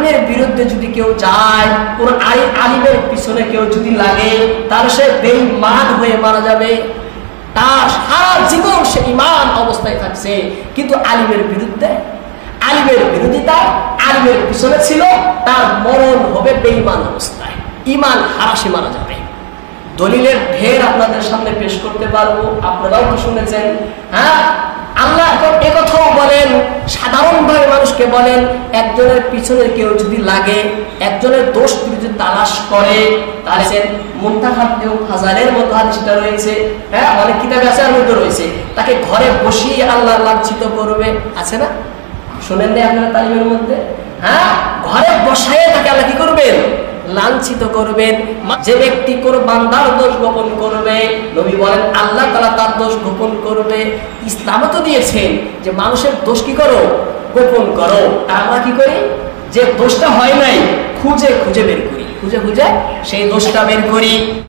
আলিমের বিরুদ্ধে যদি কেউ যায়, কোন আলিমের পিছনে কেউ যদি লাগে, তাহলে সে বেঈমান হয়ে মারা যাবে। তার সারা জীবন সে ঈমান অবস্থায় থাকছে, কিন্তু আলিমের বিরুদ্ধে, আলিমের বিরোধিতা, আলিমের পিছনে ছিল, তার মরণ হবে বেঈমান অবস্থায়, ঈমান হারাসে মারা যাবে। দলিলের ঢের আপনাদের সামনে পেশ করতে পারবো, আপনারাও তো শুনেছেন। হ্যাঁ, আল্লাহ একথাও বলেন, সাধারণভাবে মানুষকে বলেন, একজনের পিছনে কেউ যদি লাগে, একজনের দোষ যদি তালাশ করে, তাহলে মুনতাখাব হাজারের মতো হাদিসটা রয়েছে, হ্যাঁ অনেক কিতাবে আছে, আর মধ্যে রয়েছে, তাকে ঘরে বসিয়ে আল্লাহ লাঞ্ছিত করবে, আছে না? শোনেন না আপনারা তালিমের মধ্যে? হ্যাঁ, ঘরে বসায় তাকে আল্লাহ কি করবেন? লাঞ্ছিত করবেন। যে ব্যক্তি কোন বান্দার দোষ গোপন করবে, নবী বলেন আল্লাহ তাআলা তার দোষ গোপন করবে। ইসলামও তো দিয়েছেন যে মানুষের দোষ কি করো? গোপন করো। আমরা কি করি? যে দোষটা হয় নাই খুঁজে খুঁজে বের করি, খুঁজে খুঁজে সেই দোষটা বের করি।